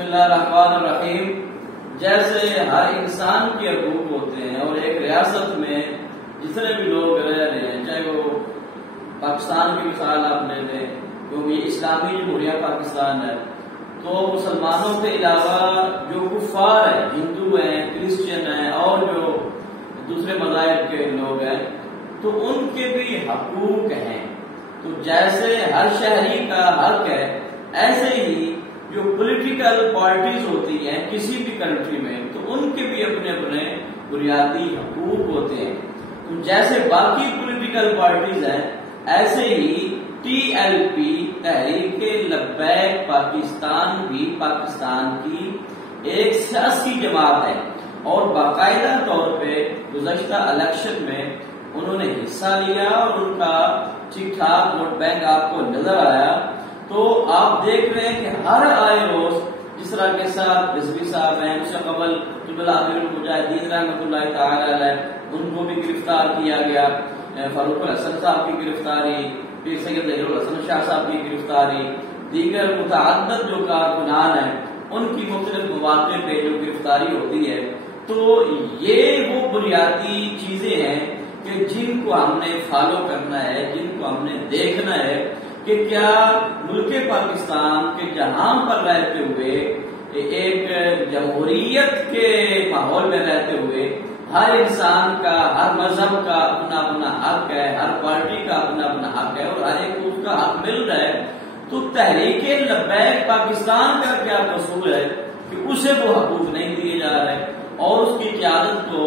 بسم اللہ الرحمن الرحیم. جیسے ہر انسان کے حقوق ہوتے ہیں اور ایک ریاست میں جتنے بھی لوگ رہ رہے ہیں، چاہے وہ پاکستان کی مثال آپ لے لیں کیونکہ یہ اسلامی جمہوریہ پاکستان ہے، تو مسلمانوں کے علاوہ جو کفار ہیں، ہندو ہیں، کرسچن ہیں اور جو دوسرے مذاہب کے لوگ ہیں، تو ان کے بھی حقوق ہیں. تو جیسے ہر شہری کا حق ہے، ایسے ہی جو پولیٹیکل پارٹیز ہوتی ہیں کسی بھی کنٹری میں، تو ان کے بھی اپنے اپنے بنیادی حقوق ہوتے ہیں. تو جیسے باقی پولیٹیکل پارٹیز ہیں، ایسے ہی TLP تحریک لبیک پاکستان بھی پاکستان کی ایک سیاسی جماعت ہے اور باقاعدہ طور پہ گزشتہ الیکشن میں انہوں نے حصہ لیا اور ان کا ٹھیک ٹھاک ووٹ بینک آپ کو نظر آیا. تو آپ دیکھ رہے ہیں کہ ہر آئے روز جس طرح کے ساتھ رضوی صاحب ہیں، اس سے قبل امیر المجاہدین رحمۃ اللہ تعالی علیہ، ان کو بھی گرفتار کیا گیا، فاروق الحسن صاحب کی گرفتاری، پیر سید ظہیر الحسن شاہ صاحب کی گرفتاری، دیگر متعدد جو کارکنان ہیں ان کی مختلف مواقع پہ جو گرفتاری ہوتی ہے. تو یہ وہ بنیادی چیزیں ہیں کہ جن کو ہم نے فالو کرنا ہے، جن کو ہم نے دیکھنا ہے کہ کیا ملک پاکستان کے جہاں پر رہتے ہوئے، ایک جمہوریت کے ماحول میں رہتے ہوئے، ہر انسان کا، ہر مذہب کا اپنا اپنا حق ہے، ہر پارٹی کا اپنا اپنا حق ہے اور ہر ایک کو اس کا حق مل رہا ہے. تو تحریک لبیک پاکستان کا کیا قصور ہے کہ اسے وہ حقوق نہیں دیے جا رہے اور اس کی قیادت کو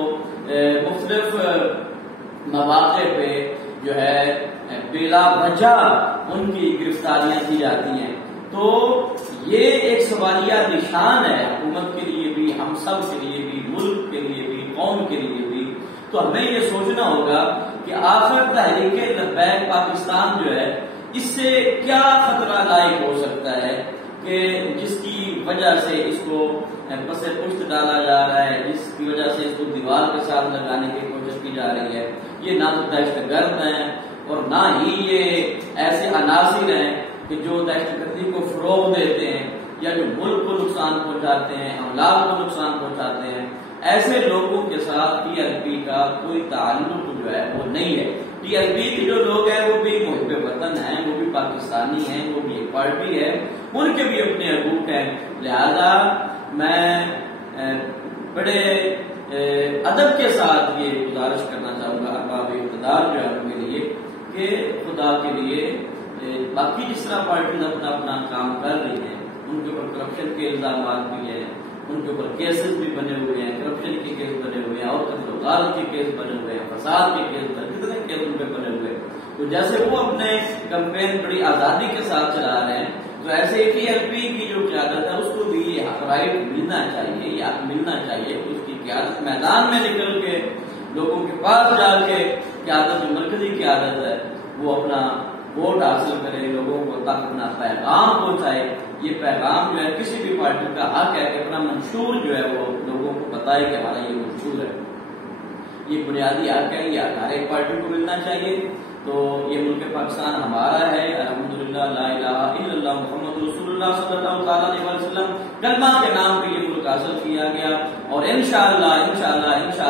مختلف مواقع پہ جو ہے بلا وجہ ان کی گرفتاریاں کی جاتی ہیں. تو یہ ایک سوالیہ نشان ہے حکومت کے لیے بھی، ہم سب کے لیے بھی، ملک کے لیے بھی، قوم کے لیے بھی. تو ہمیں یہ سوچنا ہوگا کہ آخر تحریک لبیک پاکستان جو ہے اس سے کیا خطرہ لاحق ہو سکتا ہے کہ جس کی وجہ سے اس کو پس پشت ڈالا جا رہا ہے، جس کی وجہ سے اس کو دیوار کے ساتھ لگانے کی کوشش کی جا رہی ہے. یہ نہ تو دہشت گرد ہیں اور نہ ہی یہ ایسے عناصر ہیں کہ جو دہشت گردی کو فروغ دیتے ہیں یا جو ملک کو نقصان پہنچاتے ہیں، املاک کو نقصان پہنچاتے ہیں. ایسے لوگوں کے ساتھ TLP کا کوئی تعلق جو ہے وہ نہیں ہے. TLP کے جو لوگ ہیں وہ بھی محب وطن ہیں، وہ بھی پاکستانی ہیں، وہ بھی ایک پارٹی ہے، ان کے بھی اپنے حقوق ہیں. لہذا میں بڑے ادب کے ساتھ یہ گزارش کرنا چاہوں گا ارباب اقتدار جو ہے ان کے لیے کہ خدا کے لیے باقی جس طرح پارٹیز اپنا اپنا کام کر رہی ہیں، ان کے اوپر کرپشن کے الزامات بھی ہیں، ان کے اوپر کیسز بھی بنے ہوئے ہیں، کرپشن کے کیس بنے ہوئے ہیں اور قتل و غارت کے کیس بنے ہوئے ہیں، فساد کے کیس بنے، کتنے کیس ان پہ بنے ہوئے ہیں. تو جیسے وہ اپنے کمپین بڑی آزادی کے ساتھ چلا رہے ہیں، تو ایسے TLP کی جو قیادت ہے اس کو بھی یہ حق رائٹ ملنا چاہیے، یہ حق ملنا چاہیے کہ اس کی قیادت میدان میں نکل کے لوگوں کے پاس جا کے قیادت، جو مرکزی قیادت ہے، وہ اپنا ووٹ حاصل کرے، لوگوں کو تک اپنا پیغام پہنچائے. یہ پیغام جو ہے کسی بھی پارٹی کا حق ہے کہ اپنا منشور جو ہے وہ لوگوں کو بتائے کہ ہمارا یہ منشور ہے. یہ بنیادی حق ہے، یہ حق ہر ایک پارٹی کو ملنا چاہیے. تو یہ ملک پاکستان ہمارا ہے، الحمدللہ، لا الہ الا اللہ محمد رسول اللہ صلی اللہ علیہ وسلم کلمہ کے نام پہ یہ ملک حاصل کیا گیا اور انشاءاللہ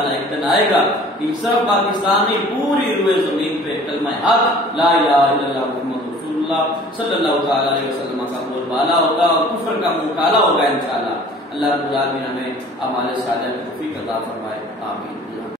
ایک دن آئے گا کہ صرف پاکستانی پوری روئے زمین پہ کلمہ حق لا الہ الا اللہ محمد رسول اللہ صلی اللہ علیہ وسلم کا بول بالا ہوگا اور کفر کا منہ کالا ہوگا انشاءاللہ. اللہ رب العالمین ہمیں اعمال صالحہ کی توفیق عطا فرمائے. آمین.